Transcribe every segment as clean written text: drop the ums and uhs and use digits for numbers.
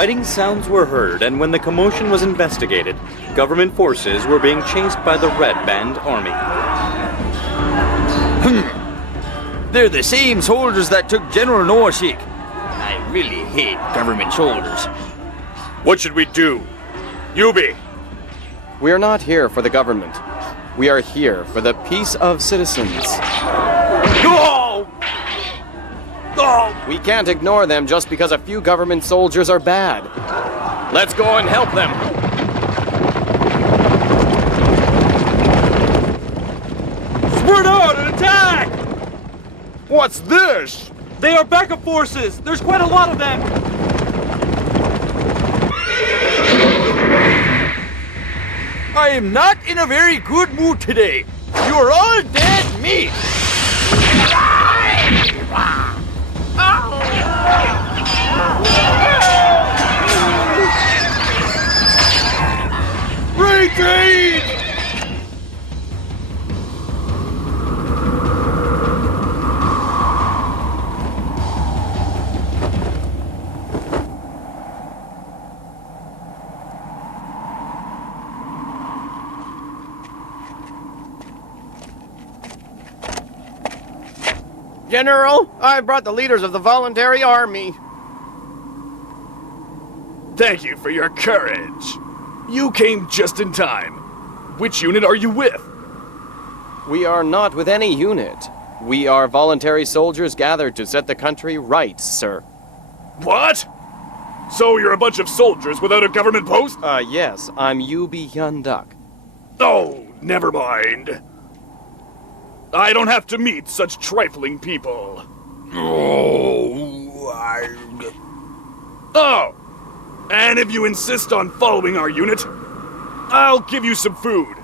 Fighting sounds were heard, and when the commotion was investigated, government forces were being chased by the Red Band Army. They're the same soldiers that took General Noashik. I really hate government soldiers. What should we do? Yubi! We are not here for the government. We are here for the peace of citizens. Oh! Oh! We can't ignore them just because a few government soldiers are bad. Let's go and help them. Spread out and attack! What's this? They are backup forces! There's quite a lot of them! I am not in a very good mood today. You are all dead meat. Retreat! General, I brought the leaders of the voluntary army. Thank you for your courage. You came just in time. Which unit are you with? We are not with any unit. We are voluntary soldiers gathered to set the country right, sir. What? So you're a bunch of soldiers without a government post? Yes, I'm Yubi Hyunduk. Oh, never mind. I don't have to meet such trifling people. Oh, and if you insist on following our unit, I'll give you some food.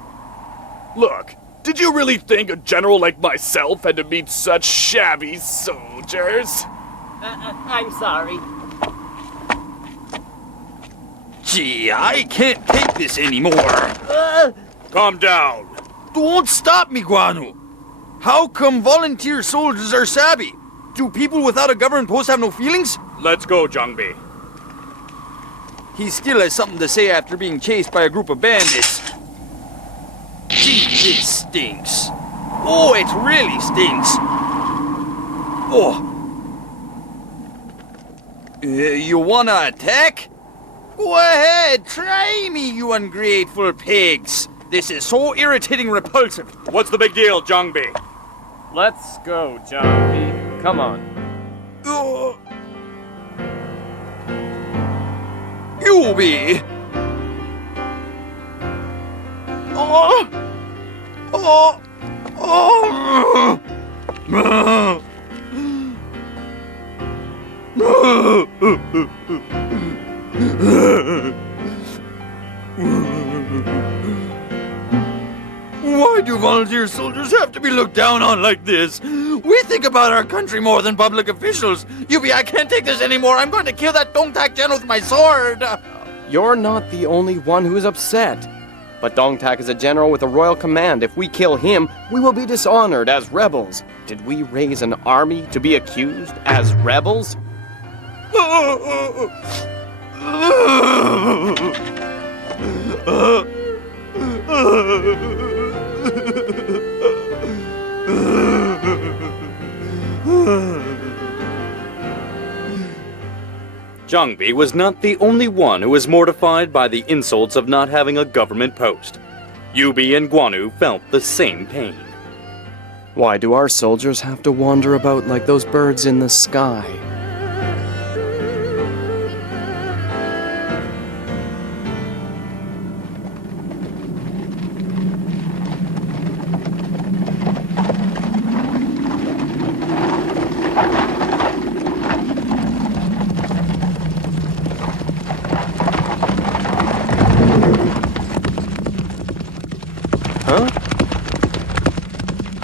Look, did you really think a general like myself had to meet such shabby soldiers? I'm sorry. Gee, I can't take this anymore. Calm down. Don't stop me, Guanu. How come volunteer soldiers are savvy? Do people without a government post have no feelings? Let's go, Jongbi. He still has something to say after being chased by a group of bandits. Gee, this stinks. Oh, it really stinks. Oh. You wanna attack? Go ahead, try me, you ungrateful pigs. This is so irritating repulsive. What's the big deal, Jongbi? Let's go, John. Come on. Yubi! Oh! Oh! Oh! Why do volunteer soldiers have to be looked down on like this? We think about our country more than public officials. Yubi, I can't take this anymore. I'm going to kill that Dongtak general with my sword. You're not the only one who is upset. But Dongtak is a general with a royal command. If we kill him, we will be dishonored as rebels. Did we raise an army to be accused as rebels? Jongbi was not the only one who was mortified by the insults of not having a government post. Yubi and Guanu felt the same pain. Why do our soldiers have to wander about like those birds in the sky? Huh?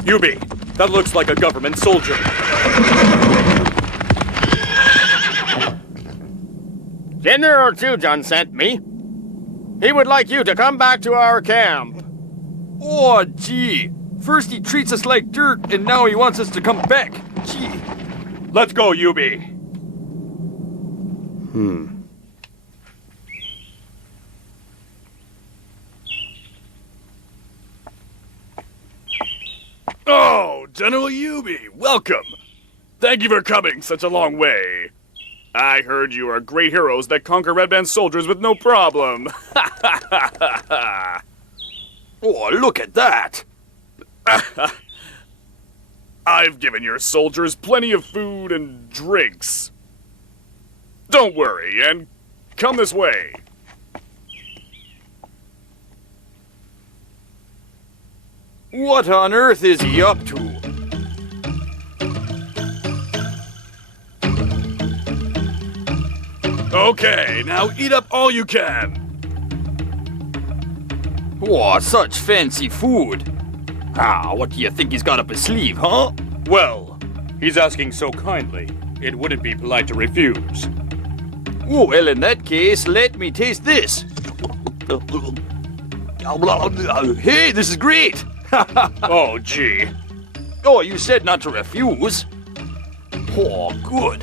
Yubi, that looks like a government soldier. General Chujan sent me. He would like you to come back to our camp. Oh, gee. First he treats us like dirt, and now he wants us to come back. Gee. Let's go, Yubi. Oh, General Yubi, welcome. Thank you for coming such a long way. I heard you are great heroes that conquer Red Band soldiers with no problem. Oh, look at that! I've given your soldiers plenty of food and drinks. Don't worry, and come this way. What on earth is he up to? Okay, now eat up all you can. Oh, such fancy food. What do you think he's got up his sleeve, huh? Well, he's asking so kindly, it wouldn't be polite to refuse. Oh, well, in that case, let me taste this. Hey, this is great! Oh, gee. Oh, you said not to refuse. Oh, good.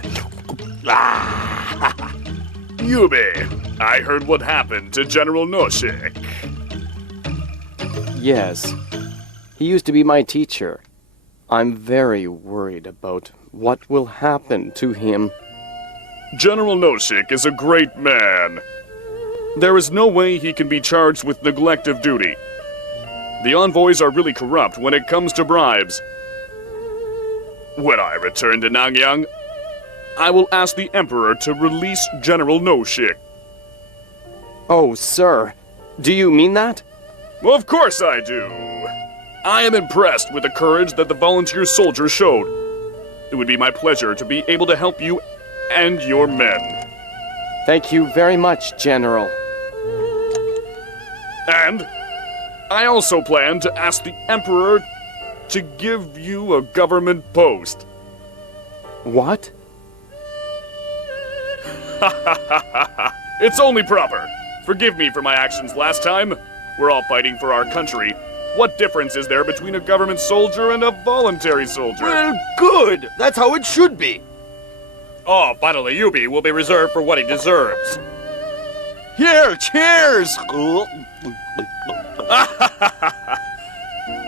Yubi, I heard what happened to General Noshik. Yes. He used to be my teacher. I'm very worried about what will happen to him. General Noshik is a great man. There is no way he can be charged with neglect of duty. The envoys are really corrupt when it comes to bribes. When I return to Nangyang, I will ask the Emperor to release General Noshik. Oh, sir. Do you mean that? Well, of course I do. I am impressed with the courage that the volunteer soldiers showed. It would be my pleasure to be able to help you and your men. Thank you very much, General. And I also plan to ask the Emperor to give you a government post. What? It's only proper. Forgive me for my actions last time. We're all fighting for our country. What difference is there between a government soldier and a voluntary soldier? Well, good! That's how it should be. Oh, finally, Yubi will be reserved for what he deserves. Here, cheers!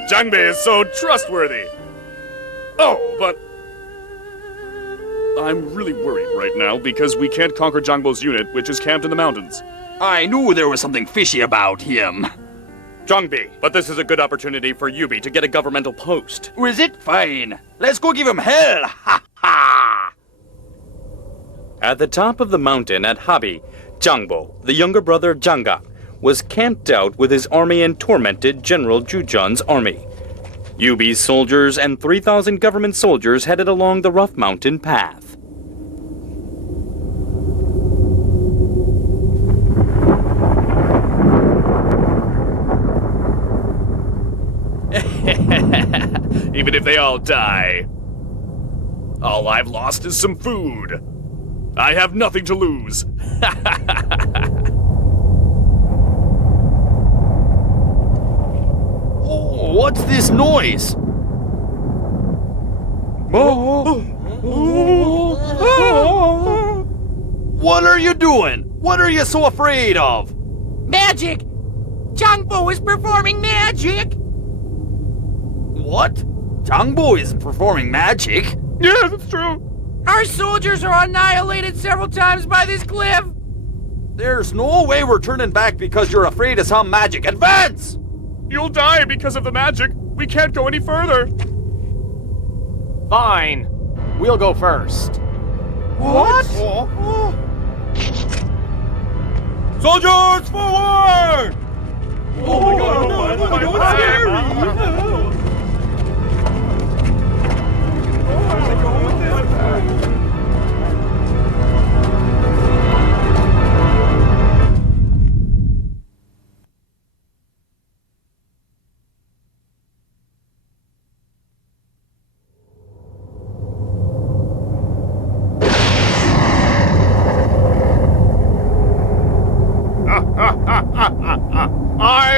Jangbei is so trustworthy. Oh, but I'm really worried right now because we can't conquer Jangbo's unit, which is camped in the mountains. I knew there was something fishy about him. Zhangbi, but this is a good opportunity for Yubi to get a governmental post. Is it? Fine. Let's go give him hell! Ha ha! At the top of the mountain at Habi, Jangbo, the younger brother of Janga, was camped out with his army and tormented General Jujan's army. Yubi's soldiers and 3,000 government soldiers headed along the rough mountain path. Even if they all die, all I've lost is some food. I have nothing to lose. Oh, what's this noise? What are you doing? What are you so afraid of? Magic! Jangbo is performing magic! What? Jangbo isn't performing magic. Yes, it's true. Our soldiers are annihilated several times by this cliff! There's no way we're turning back because you're afraid of some magic. Advance! You'll die because of the magic. We can't go any further. Fine. We'll go first. What? Soldiers forward! Oh my god,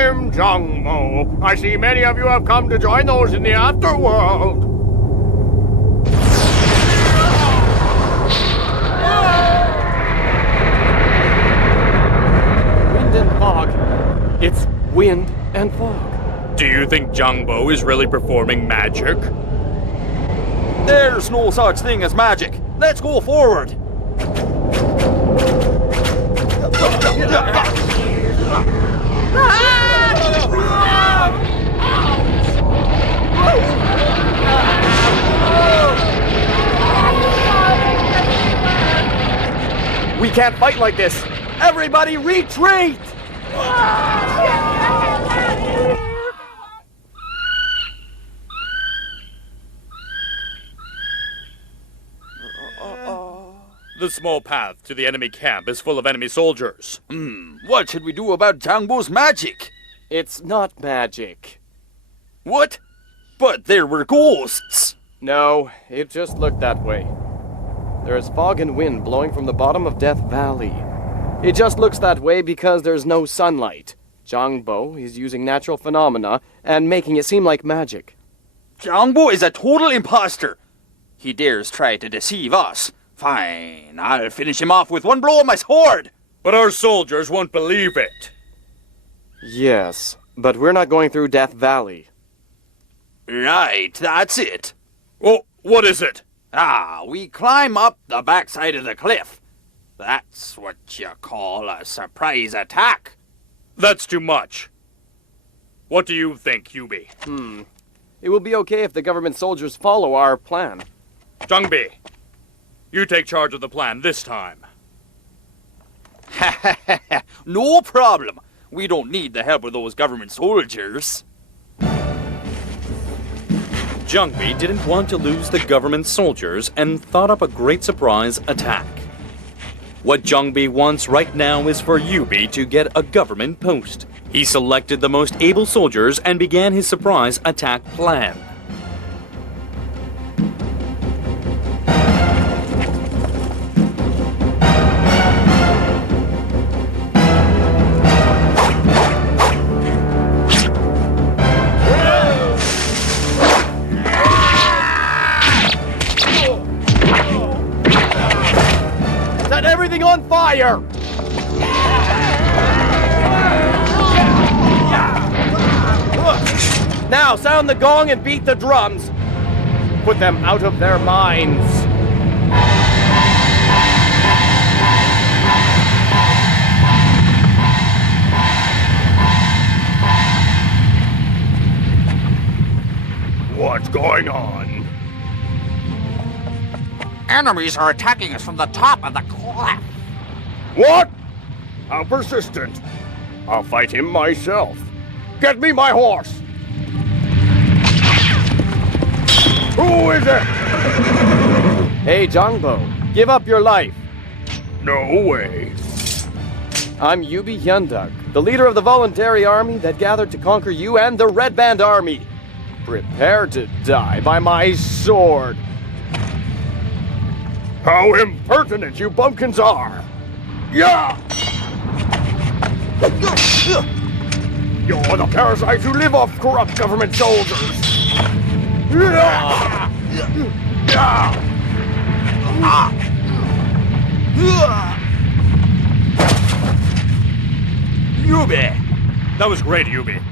I'm Jangbo. I see many of you have come to join those in the afterworld. Wind and fog. It's wind and fog. Do you think Jangbo is really performing magic? There's no such thing as magic. Let's go forward. We can't fight like this! Everybody retreat! The small path to the enemy camp is full of enemy soldiers. What should we do about Jangbo's magic? It's not magic. What? But there were ghosts. No, it just looked that way. There is fog and wind blowing from the bottom of Death Valley. It just looks that way because there's no sunlight. Jangbo is using natural phenomena and making it seem like magic. Jangbo is a total imposter. He dares try to deceive us. Fine, I'll finish him off with one blow of my sword. But our soldiers won't believe it. Yes, but we're not going through Death Valley. Right, that's it. Oh, what is it? We climb up the backside of the cliff. That's what you call a surprise attack. That's too much. What do you think, Yubi? It will be okay if the government soldiers follow our plan. Jungbi, you take charge of the plan this time. No problem. We don't need the help of those government soldiers. Jungbi didn't want to lose the government soldiers and thought up a great surprise attack. What Jungbi wants right now is for Yubi to get a government post. He selected the most able soldiers and began his surprise attack plan. Set everything on fire! Now sound the gong and beat the drums. Put them out of their minds. What's going on? Enemies are attacking us from the top of the cliff. What? How persistent. I'll fight him myself. Get me my horse! Who is it? Hey, Jangbo, give up your life. No way. I'm Yubi Hyunduk, the leader of the voluntary army that gathered to conquer you and the Red Band Army. Prepare to die by my sword. How impertinent you bumpkins are! Yeah! You're the parasites who live off corrupt government soldiers! Yeah! Yubi! That was great, Yubi.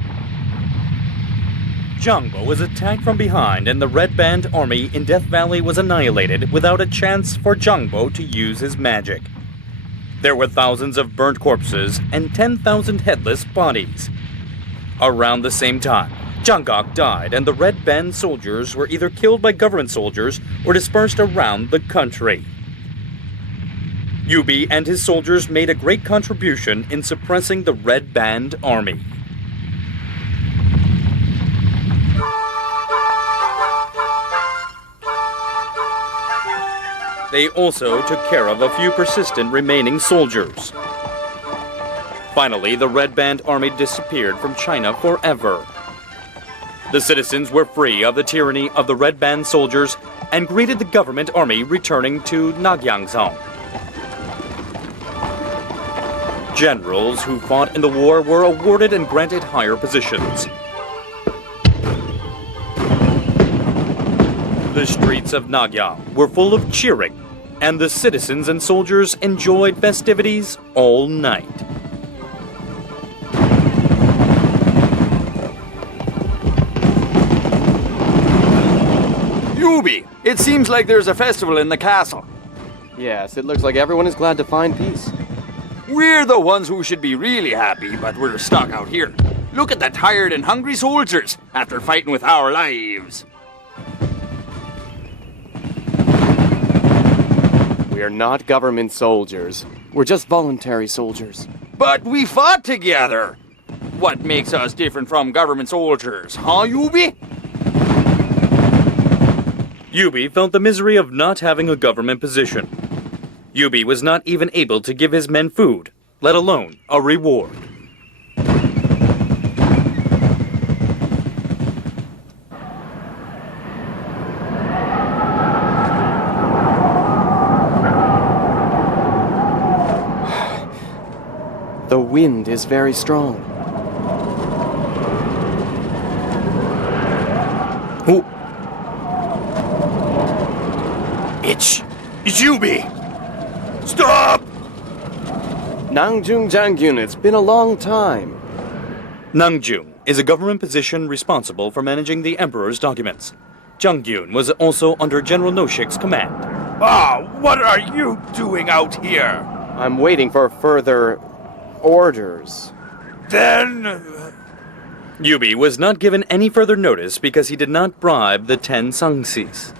Jangbo was attacked from behind and the Red Band army in Death Valley was annihilated without a chance for Jangbo to use his magic. There were thousands of burnt corpses and 10,000 headless bodies. Around the same time, Jangak died and the Red Band soldiers were either killed by government soldiers or dispersed around the country. Yubi and his soldiers made a great contribution in suppressing the Red Band army. They also took care of a few persistent remaining soldiers. Finally, the Red Band army disappeared from China forever. The citizens were free of the tyranny of the Red Band soldiers and greeted the government army returning to Nagyangzong. Generals who fought in the war were awarded and granted higher positions. The streets of Nagyang were full of cheering, and the citizens and soldiers enjoyed festivities all night. Yubi, it seems like there's a festival in the castle. Yes, it looks like everyone is glad to find peace. We're the ones who should be really happy, but we're stuck out here. Look at the tired and hungry soldiers after fighting with our lives. We are not government soldiers. We're just voluntary soldiers. But we fought together. What makes us different from government soldiers, huh, Yubi? Yubi felt the misery of not having a government position. Yubi was not even able to give his men food, let alone a reward. The wind is very strong. Oh, It's Yubi! Stop! Nangjung Jangyun, it's been a long time. Nangjun is a government position responsible for managing the emperor's documents. Jangyun was also under General Noshik's command. What are you doing out here? I'm waiting for further orders. Then... Yubi was not given any further notice because he did not bribe the 10 sangsis.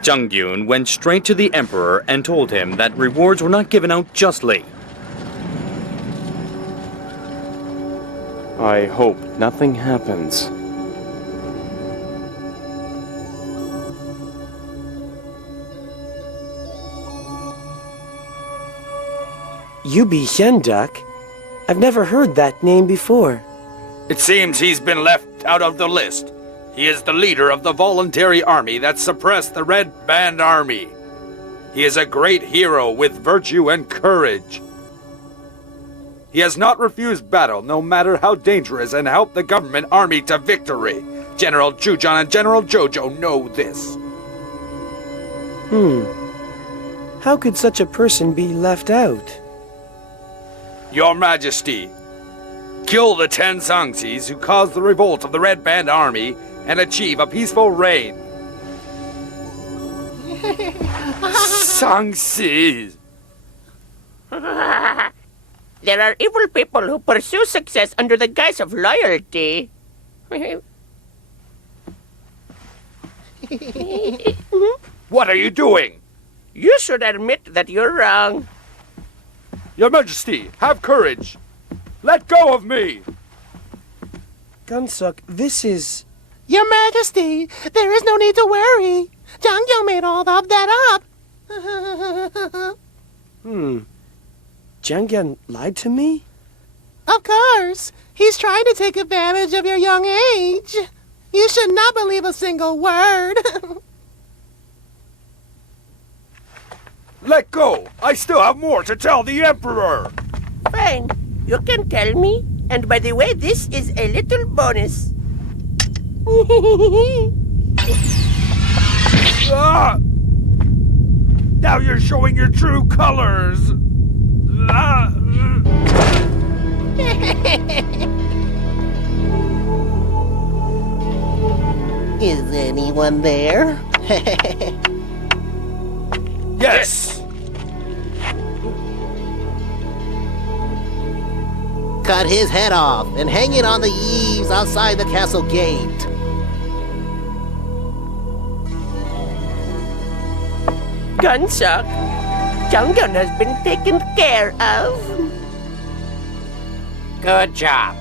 Jangyun went straight to the emperor and told him that rewards were not given out justly. I hope nothing happens. Yubi Hyunduk? I've never heard that name before. It seems he's been left out of the list. He is the leader of the voluntary army that suppressed the Red Band Army. He is a great hero with virtue and courage. He has not refused battle, no matter how dangerous, and helped the government army to victory. General Jujon and General Jojo know this. How could such a person be left out? Your Majesty, kill the 10 Sangsis who caused the revolt of the Red Band Army and achieve a peaceful reign. Sangsis! There are evil people who pursue success under the guise of loyalty. What are you doing? You should admit that you're wrong. Your Majesty, have courage. Let go of me. Gunsuk, this is... Your Majesty, there is no need to worry. Jangyung made all of that up. Jangyun lied to me? Of course. He's trying to take advantage of your young age. You should not believe a single word. Let go. I still have more to tell the Emperor. Fine. You can tell me. And by the way, this is a little bonus. Ah! Now you're showing your true colors. Ah! Is anyone there? Yes. Cut his head off and hang it on the eaves outside the castle gate. Gunsuk, Jangyun has been taken care of. Good job.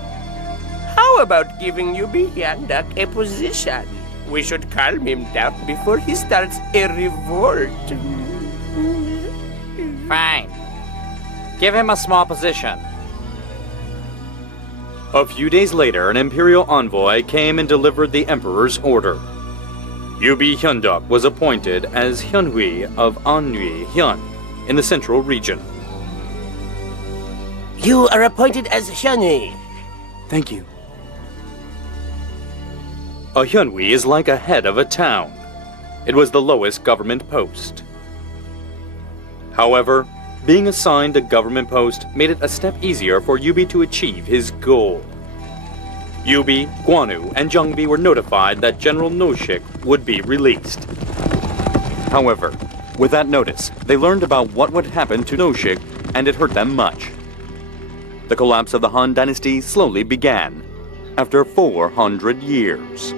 How about giving Yubi Hyunduk a position? We should calm him down before he starts a revolt. Fine. Give him a small position. A few days later, an imperial envoy came and delivered the emperor's order. Yubi Hyunduk was appointed as Hyunhui of Annui Hyun in the central region. You are appointed as Hyunhui. Thank you. A Hyunhui is like a head of a town. It was the lowest government post. However, being assigned a government post made it a step easier for Yubi to achieve his goal. Yubi, Guanu, and Jungbi were notified that General Noshik would be released. However, with that notice, they learned about what would happen to Noshik, and it hurt them much. The collapse of the Han Dynasty slowly began, after 400 years.